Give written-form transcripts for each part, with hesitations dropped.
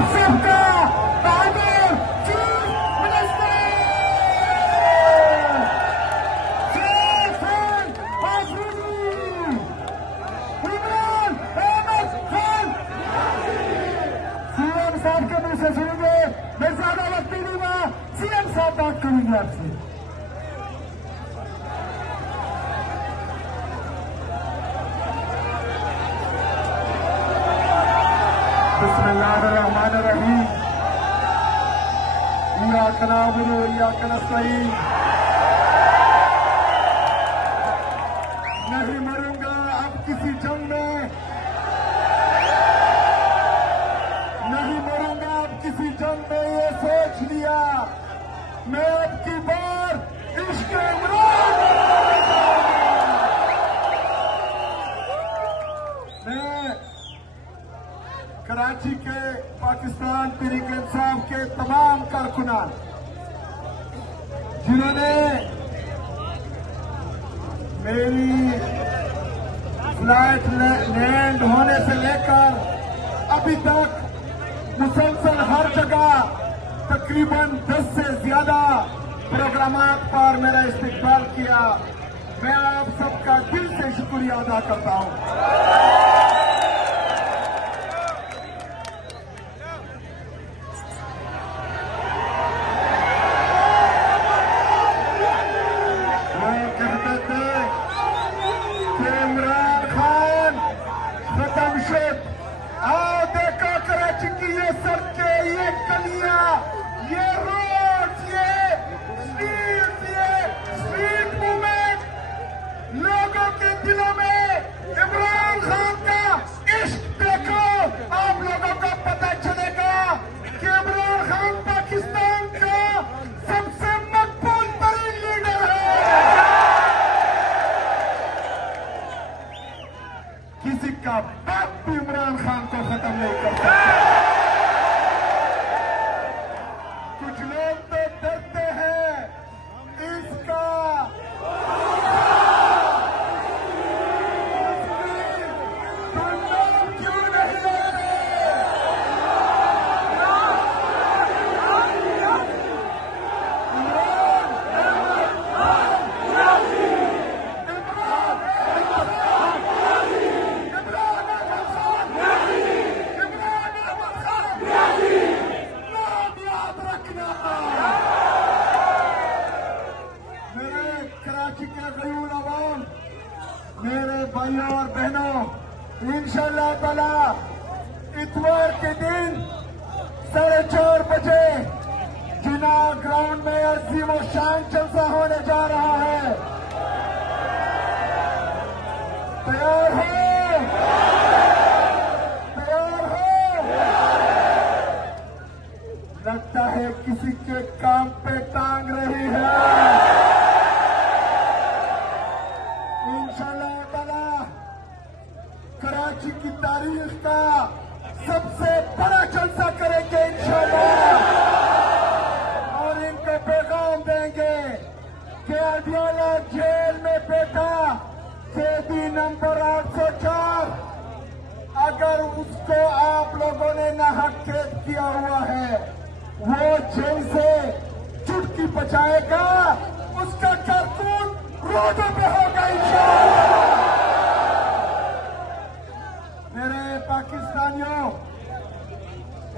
आप सबका बहादुर chief minister Imran Ahmad Khan CM साहब के मुंह से सुनेंगे। मैं ज्यादा वक्त नहीं दूंगा, सीएम साहब बात करेंगे आपसे। बिस्मिल्लाहिर्रहमानिर्रहीम। इय्याका नअबुदु व इय्याका नस्तईन। नहीं मरूंगा अब किसी जंग में, नहीं मरूंगा अब किसी जंग में, ये सोच लिया। मैं अब की बार इश्क इमरान मैं कराची के पाकिस्तान तहरीक इंसाफ के तमाम कारकुनान जिन्होंने मेरी फ्लाइट लैंड होने से लेकर अभी तक मुसलसल हर जगह तकरीबन 10 से ज्यादा प्रोग्रामात पर मेरा इस्तकबाल किया, मैं आप सबका दिल से शुक्रिया अदा करता हूं। आओ देखो कराची की ये सड़कें, ये गलियां, ये रोड, ये स्ट्रीट मूवमेंट, लोगों के दिलों में इमरान खान का इश्क देखो। आप लोगों को पता चलेगा कि इमरान खान पाकिस्तान का सबसे मकबूल तरीन लीडर है। किसी का बाप भी इमरान खान को खत्म नहीं कर सकता। कुछ लोग तो डरते हैं इसका, तो नाम क्यों नहीं लेते? मेरे भाइयों और बहनों, इंशाअल्लाह ताला इतवार के दिन 4:30 बजे जिना ग्राउंड में अजीम और शान जलसा होने जा रहा है। तैयार हो? तैयार हो? लगता है किसी के काम पे टांग रही है। इंशाअल्लाह ताला कराची की तारीख का सबसे बड़ा जलसा करेंगे इंशाअल्लाह, और इनको पैगाम देंगे कि अडियाला जेल में बैठा कैदी नंबर 804, अगर उसको आप लोगों ने नाहक कैद किया हुआ है, वो जेल से चुटकी बचाएगा, उसका कारकून रोडों पे होगा इंशाअल्लाह। मेरे पाकिस्तानियों,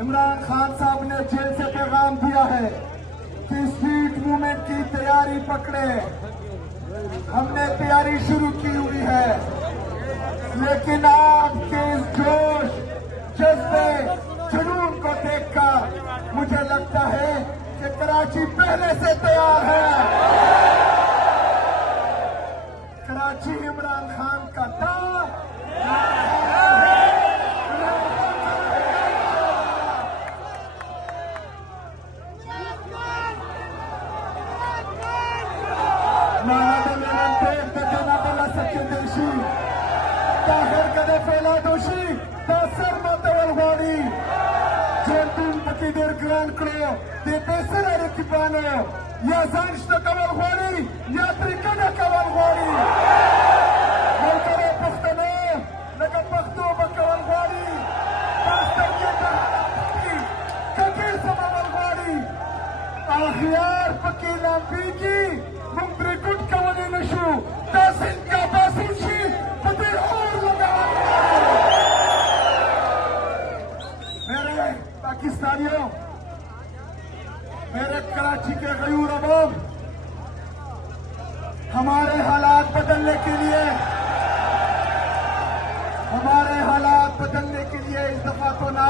इमरान खान साहब ने जेल से पैगाम दिया है कि स्ट्रीट मूवमेंट की तैयारी पकड़े। हमने तैयारी शुरू की हुई है, लेकिन आपके इस जोश, जज्बे, जुनून को देखकर मुझे लगता है कि कराची पहले से तैयार है। कराची इमरान खान का था, या सांस कवल घोड़ी या त्रिकन कवल घोड़ी पुख्तनो लगा पख्तो कवल घोड़ी Akhir pakilang pigi, nung berikut kawanin na siya, tasin ka basin siya, pati or lagaan. मेरे पाकिस्तानियों, मेरे कराची के गयूर अवाम, हमारे हालात बदलने के लिए इस दफा तो ना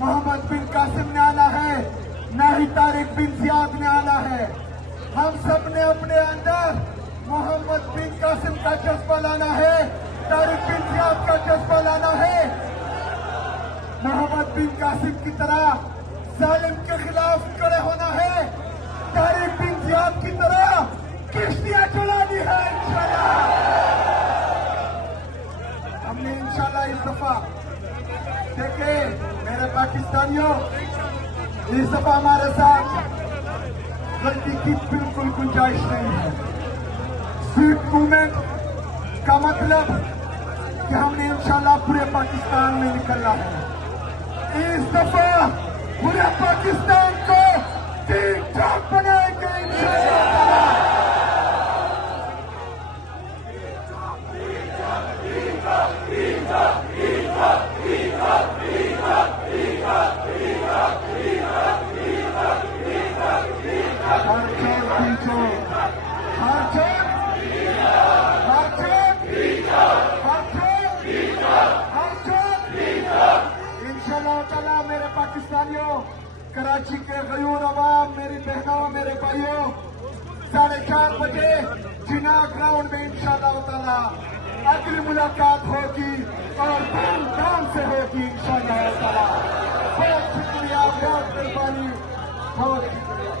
मोहम्मद बिन कासिम ने आना है, ना ही तारिक बिन जियाद ने आना है। हम सब ने अपने अंदर मोहम्मद बिन कासिम का जज्बा लाना है, तारिक बिन जियाद का जज्बा लाना है। मोहम्मद बिन कासिम की तरह जालिम के खिलाफ खड़े होना है, तारिक बिन जियाद की तरह किश्तियां चलानी है इंशाल्लाह। हमने इंशाल्लाह इस दफा देखिए मेरे पाकिस्तानियों, इस दफा हमारे साथ गलती की बिल्कुल गुंजाइश नहीं है। स्वीट मूवमेंट का मतलब कि हमने इंशाल्लाह पूरे पाकिस्तान में निकलना है। इस दफा पूरे पाकिस्तान को ठीक ठाक बनाएंगे इंशाल्लाह। इंशाल्लाह मेरे पाकिस्तानियों, कराची के गयूर अवाम, मेरी बहनों, मेरे भाइयों, 4:30 बजे जिना ग्राउंड में इंशाल्लाह ताला अगली मुलाकात होगी और धूमधाम से होगी इंशाल्लाह ताला। बहुत शुक्रिया, बहुत मेहरबानी, बहुत शुक्रिया।